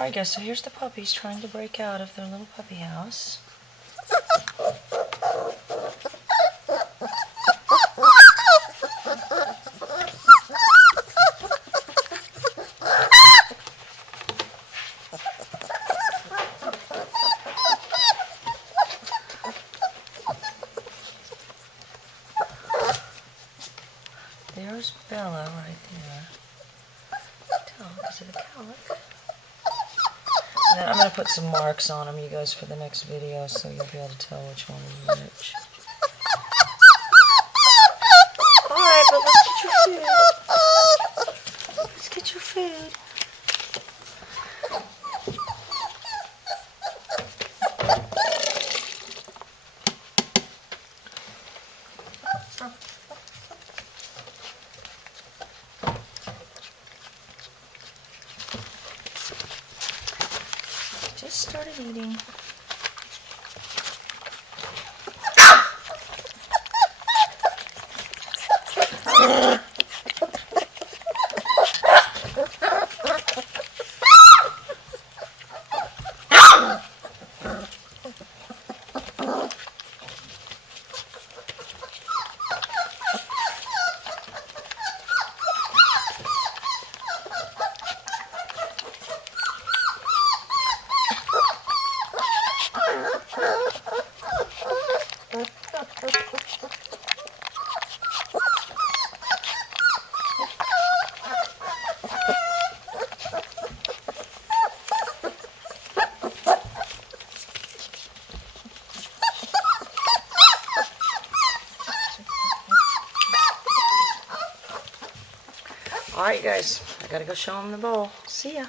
Alright guys, so here's the puppies trying to break out of their little puppy house. There's Bella right there. Tell, is it a cowlick? And then I'm going to put some marks on them, you guys, for the next video, so you'll be able to tell which one is which. Alright, but let's get your food. Let's get your food. Just started eating. Alright guys, I gotta go show them the bowl. See ya.